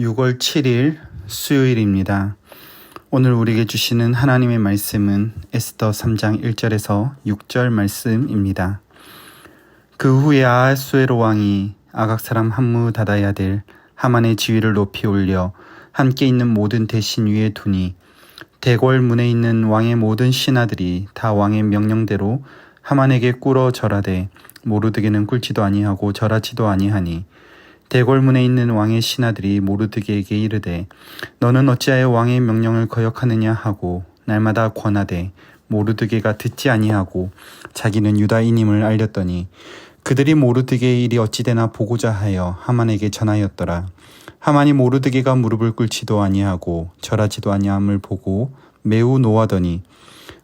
6월 7일 수요일입니다. 오늘 우리에게 주시는 하나님의 말씀은 에스더 3장 1절에서 6절 말씀입니다. 그 후에 아하수에로 왕이 아각 사람 함므다다의 아들 하만의 지위를 높이 올려 함께 있는 모든 대신 위에 두니 대궐 문에 있는 왕의 모든 신하들이 다 왕의 명령대로 하만에게 꿇어 절하되 모르드게는 꿇지도 아니하고 절하지도 아니하니 대궐문에 있는 왕의 신하들이 모르드게에게 이르되 너는 어찌하여 왕의 명령을 거역하느냐 하고 날마다 권하되 모르드게가 듣지 아니하고 자기는 유다인임을 알렸더니 그들이 모르드게의 일이 어찌되나 보고자 하여 하만에게 전하였더라. 하만이 모르드게가 무릎을 꿇지도 아니하고 절하지도 아니함을 보고 매우 노하더니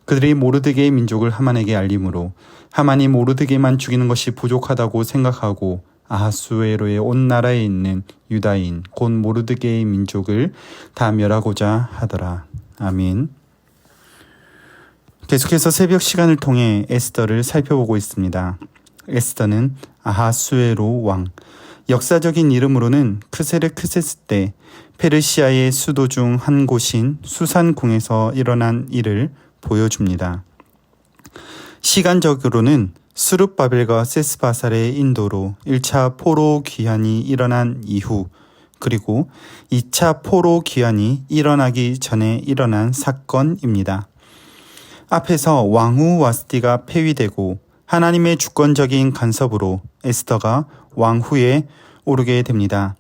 그들이 모르드게의 민족을 하만에게 알림으로 하만이 모르드게만 죽이는 것이 부족하다고 생각하고 아하수에로의 온 나라에 있는 유다인 곧 모르드게의 민족을 다 멸하고자 하더라. 아멘. 계속해서 새벽 시간을 통해 에스더를 살펴보고 있습니다. 에스더는 아하수에로 왕, 역사적인 이름으로는 크세르크세스 때 페르시아의 수도 중 한 곳인 수산궁에서 일어난 일을 보여줍니다. 시간적으로는 스룹바벨과 세스바살의 인도로 1차 포로 귀환이 일어난 이후 그리고 2차 포로 귀환이 일어나기 전에 일어난 사건입니다. 앞에서 왕후 와스티가 폐위되고 하나님의 주권적인 간섭으로 에스더가 왕후에 오르게 됩니다.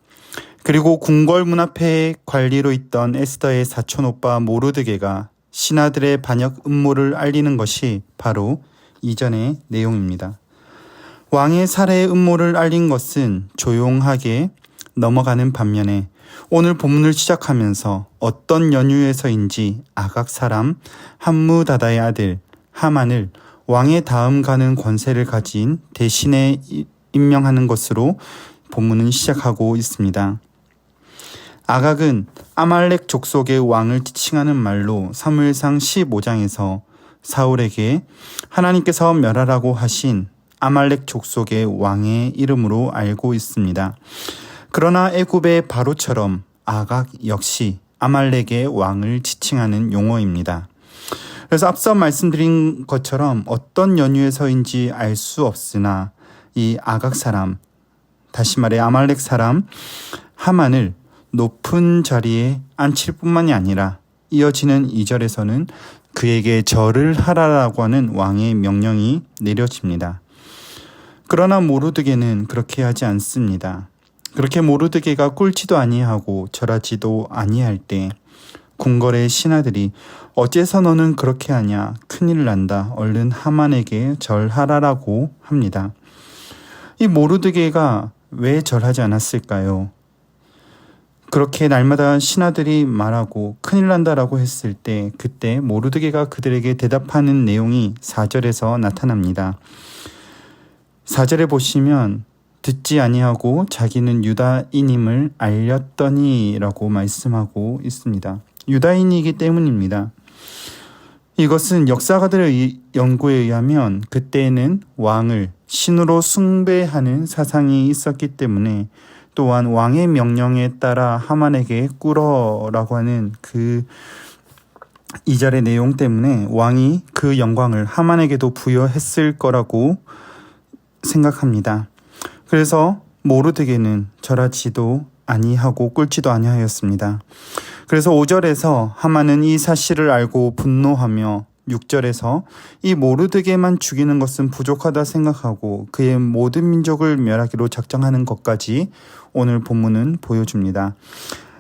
그리고 궁궐 문 앞에 관리로 있던 에스더의 사촌 오빠 모르드게가 신하들의 반역 음모를 알리는 것이 바로 이전의 내용입니다. 왕의 살해 음모를 알린 것은 조용하게 넘어가는 반면에 오늘 본문을 시작하면서 어떤 연유에서인지 아각 사람 함므다다의 아들 하만을 왕의 다음 가는 권세를 가진 대신에 임명하는 것으로 본문은 시작하고 있습니다. 아각은 아말렉 족속의 왕을 지칭하는 말로 사무엘상 15장에서 사울에게 하나님께서 멸하라고 하신 아말렉 족속의 왕의 이름으로 알고 있습니다. 그러나 애굽의 바로처럼 아각 역시 아말렉의 왕을 지칭하는 용어입니다. 그래서 앞서 말씀드린 것처럼 어떤 연유에서인지 알 수 없으나 이 아각 사람, 다시 말해 아말렉 사람 하만을 높은 자리에 앉힐 뿐만이 아니라 이어지는 2절에서는 그에게 절을 하라라고 하는 왕의 명령이 내려집니다. 그러나 모르드게는 그렇게 하지 않습니다. 그렇게 모르드게가 꿇지도 아니하고 절하지도 아니할 때 궁궐의 신하들이 어째서 너는 그렇게 하냐 큰일 난다 얼른 하만에게 절하라라고 합니다. 이 모르드게가 왜 절하지 않았을까요? 그렇게 날마다 신하들이 말하고 큰일 난다라고 했을 때 그때 모르드게가 그들에게 대답하는 내용이 4절에서 나타납니다. 4절에 보시면 듣지 아니하고 자기는 유다인임을 알렸더니 라고 말씀하고 있습니다. 유다인이기 때문입니다. 이것은 역사가들의 연구에 의하면 그때에는 왕을 신으로 숭배하는 사상이 있었기 때문에 또한 왕의 명령에 따라 하만에게 꿇어라고 하는 그 2절의 내용 때문에 왕이 그 영광을 하만에게도 부여했을 거라고 생각합니다. 그래서 모르드게는 절하지도 아니하고 꿇지도 아니하였습니다. 그래서 5절에서 하만은 이 사실을 알고 분노하며 6절에서 이 모르드게만 죽이는 것은 부족하다 생각하고 그의 모든 민족을 멸하기로 작정하는 것까지 오늘 본문은 보여줍니다.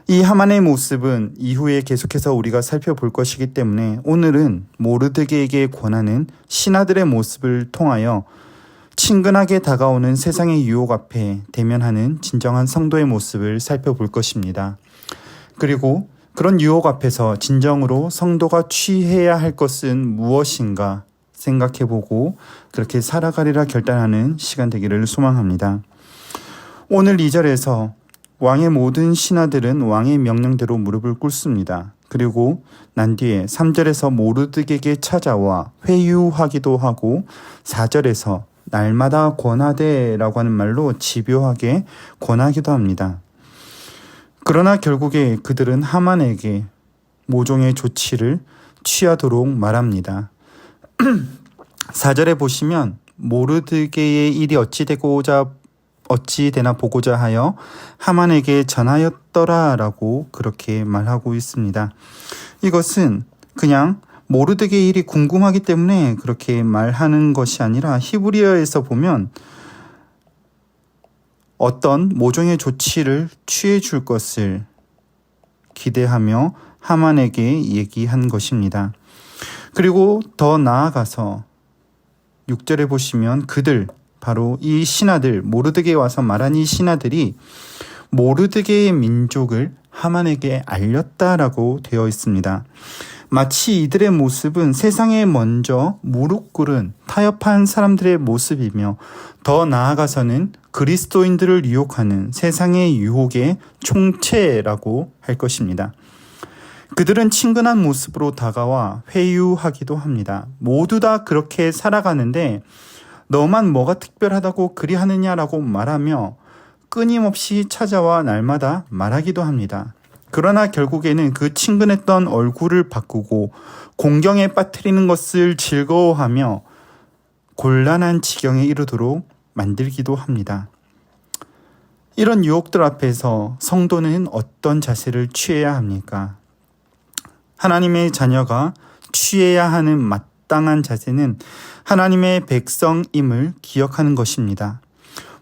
이 하만의 모습은 이후에 계속해서 우리가 살펴볼 것이기 때문에 오늘은 모르드게에게 권하는 신하들의 모습을 통하여 친근하게 다가오는 세상의 유혹 앞에 대면하는 진정한 성도의 모습을 살펴볼 것입니다. 그리고 그런 유혹 앞에서 진정으로 성도가 취해야 할 것은 무엇인가 생각해보고 그렇게 살아가리라 결단하는 시간 되기를 소망합니다. 오늘 2절에서 왕의 모든 신하들은 왕의 명령대로 무릎을 꿇습니다. 그리고 난 뒤에 3절에서 모르드게에게 찾아와 회유하기도 하고 4절에서 날마다 권하되라고 하는 말로 집요하게 권하기도 합니다. 그러나 결국에 그들은 하만에게 모종의 조치를 취하도록 말합니다. 4절에 보시면 모르드게의 일이 어찌 되나 보고자 하여 하만에게 전하였더라 라고 그렇게 말하고 있습니다. 이것은 그냥 모르드게의 일이 궁금하기 때문에 그렇게 말하는 것이 아니라 히브리어에서 보면 어떤 모종의 조치를 취해 줄 것을 기대하며 하만에게 얘기한 것입니다. 그리고 더 나아가서 6절에 보시면 그들, 바로 이 신하들, 모르드게에 와서 말한 이 신하들이 모르드게의 민족을 하만에게 알렸다라고 되어 있습니다. 마치 이들의 모습은 세상에 먼저 무릎 꿇은 타협한 사람들의 모습이며 더 나아가서는 그리스도인들을 유혹하는 세상의 유혹의 총체라고 할 것입니다. 그들은 친근한 모습으로 다가와 회유하기도 합니다. 모두 다 그렇게 살아가는데 너만 뭐가 특별하다고 그리하느냐라고 말하며 끊임없이 찾아와 날마다 말하기도 합니다. 그러나 결국에는 그 친근했던 얼굴을 바꾸고 공경에 빠뜨리는 것을 즐거워하며 곤란한 지경에 이르도록 만들기도 합니다. 이런 유혹들 앞에서 성도는 어떤 자세를 취해야 합니까? 하나님의 자녀가 취해야 하는 마땅한 자세는 하나님의 백성임을 기억하는 것입니다.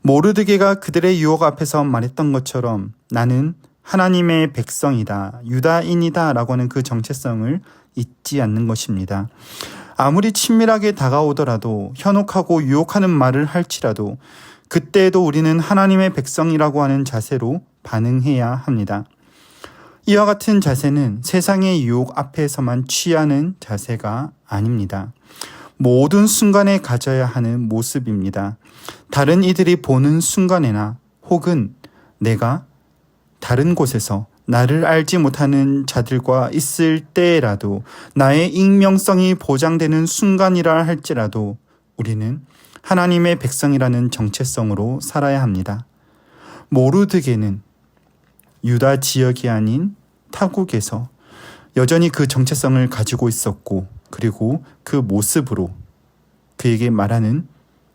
모르드게가 그들의 유혹 앞에서 말했던 것처럼 나는 하나님의 백성이다, 유다인이다 라고 하는 그 정체성을 잊지 않는 것입니다. 아무리 친밀하게 다가오더라도 현혹하고 유혹하는 말을 할지라도 그때에도 우리는 하나님의 백성이라고 하는 자세로 반응해야 합니다. 이와 같은 자세는 세상의 유혹 앞에서만 취하는 자세가 아닙니다. 모든 순간에 가져야 하는 모습입니다. 다른 이들이 보는 순간에나 혹은 내가 다른 곳에서 나를 알지 못하는 자들과 있을 때라도 나의 익명성이 보장되는 순간이라 할지라도 우리는 하나님의 백성이라는 정체성으로 살아야 합니다. 모르드게는 유다 지역이 아닌 타국에서 여전히 그 정체성을 가지고 있었고 그리고 그 모습으로 그에게 말하는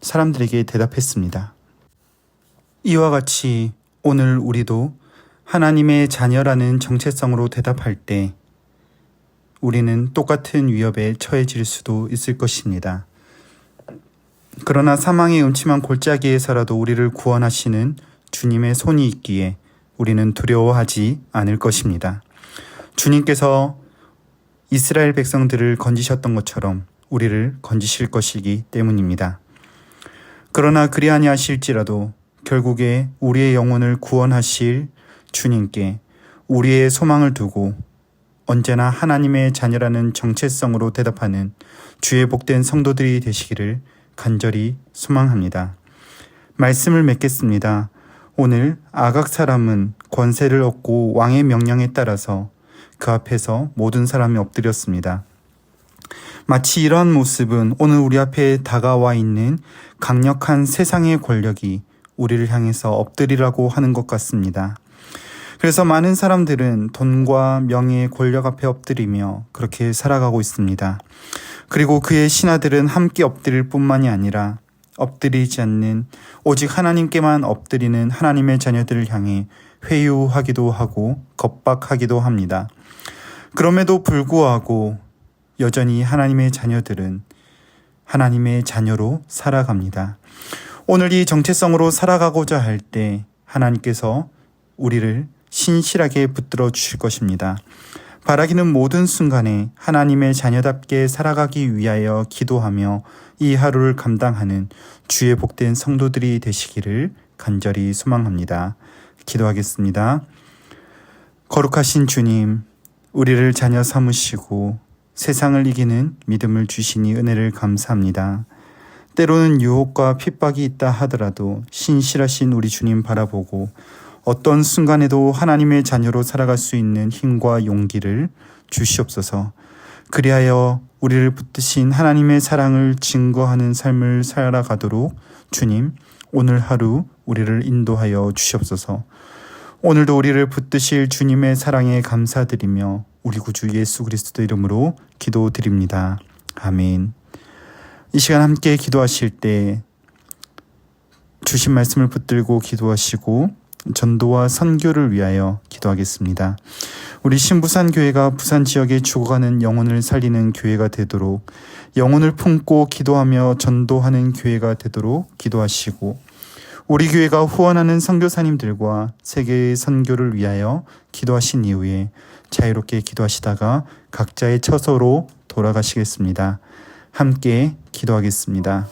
사람들에게 대답했습니다. 이와 같이 오늘 우리도 하나님의 자녀라는 정체성으로 대답할 때 우리는 똑같은 위협에 처해질 수도 있을 것입니다. 그러나 사망의 음침한 골짜기에서라도 우리를 구원하시는 주님의 손이 있기에 우리는 두려워하지 않을 것입니다. 주님께서 이스라엘 백성들을 건지셨던 것처럼 우리를 건지실 것이기 때문입니다. 그러나 그리 아니하실지라도 결국에 우리의 영혼을 구원하실 주님께 우리의 소망을 두고 언제나 하나님의 자녀라는 정체성으로 대답하는 주의 복된 성도들이 되시기를 간절히 소망합니다. 말씀을 맺겠습니다. 오늘 아각 사람은 권세를 얻고 왕의 명령에 따라서 그 앞에서 모든 사람이 엎드렸습니다. 마치 이러한 모습은 오늘 우리 앞에 다가와 있는 강력한 세상의 권력이 우리를 향해서 엎드리라고 하는 것 같습니다. 그래서 많은 사람들은 돈과 명예의 권력 앞에 엎드리며 그렇게 살아가고 있습니다. 그리고 그의 신하들은 함께 엎드릴 뿐만이 아니라 엎드리지 않는 오직 하나님께만 엎드리는 하나님의 자녀들을 향해 회유하기도 하고 겁박하기도 합니다. 그럼에도 불구하고 여전히 하나님의 자녀들은 하나님의 자녀로 살아갑니다. 오늘 이 정체성으로 살아가고자 할 때 하나님께서 우리를 신실하게 붙들어 주실 것입니다. 바라기는 모든 순간에 하나님의 자녀답게 살아가기 위하여 기도하며 이 하루를 감당하는 주의 복된 성도들이 되시기를 간절히 소망합니다. 기도하겠습니다. 거룩하신 주님, 우리를 자녀 삼으시고 세상을 이기는 믿음을 주시니 은혜를 감사합니다. 때로는 유혹과 핍박이 있다 하더라도 신실하신 우리 주님 바라보고 어떤 순간에도 하나님의 자녀로 살아갈 수 있는 힘과 용기를 주시옵소서. 그리하여 우리를 붙드신 하나님의 사랑을 증거하는 삶을 살아가도록 주님 오늘 하루 우리를 인도하여 주시옵소서. 오늘도 우리를 붙드실 주님의 사랑에 감사드리며 우리 구주 예수 그리스도 이름으로 기도드립니다. 아멘. 이 시간 함께 기도하실 때 주신 말씀을 붙들고 기도하시고 전도와 선교를 위하여 기도하겠습니다. 우리 신부산 교회가 부산 지역에 죽어가는 영혼을 살리는 교회가 되도록, 영혼을 품고 기도하며 전도하는 교회가 되도록 기도하시고, 우리 교회가 후원하는 선교사님들과 세계의 선교를 위하여 기도하신 이후에 자유롭게 기도하시다가 각자의 처소로 돌아가시겠습니다. 함께 기도하겠습니다.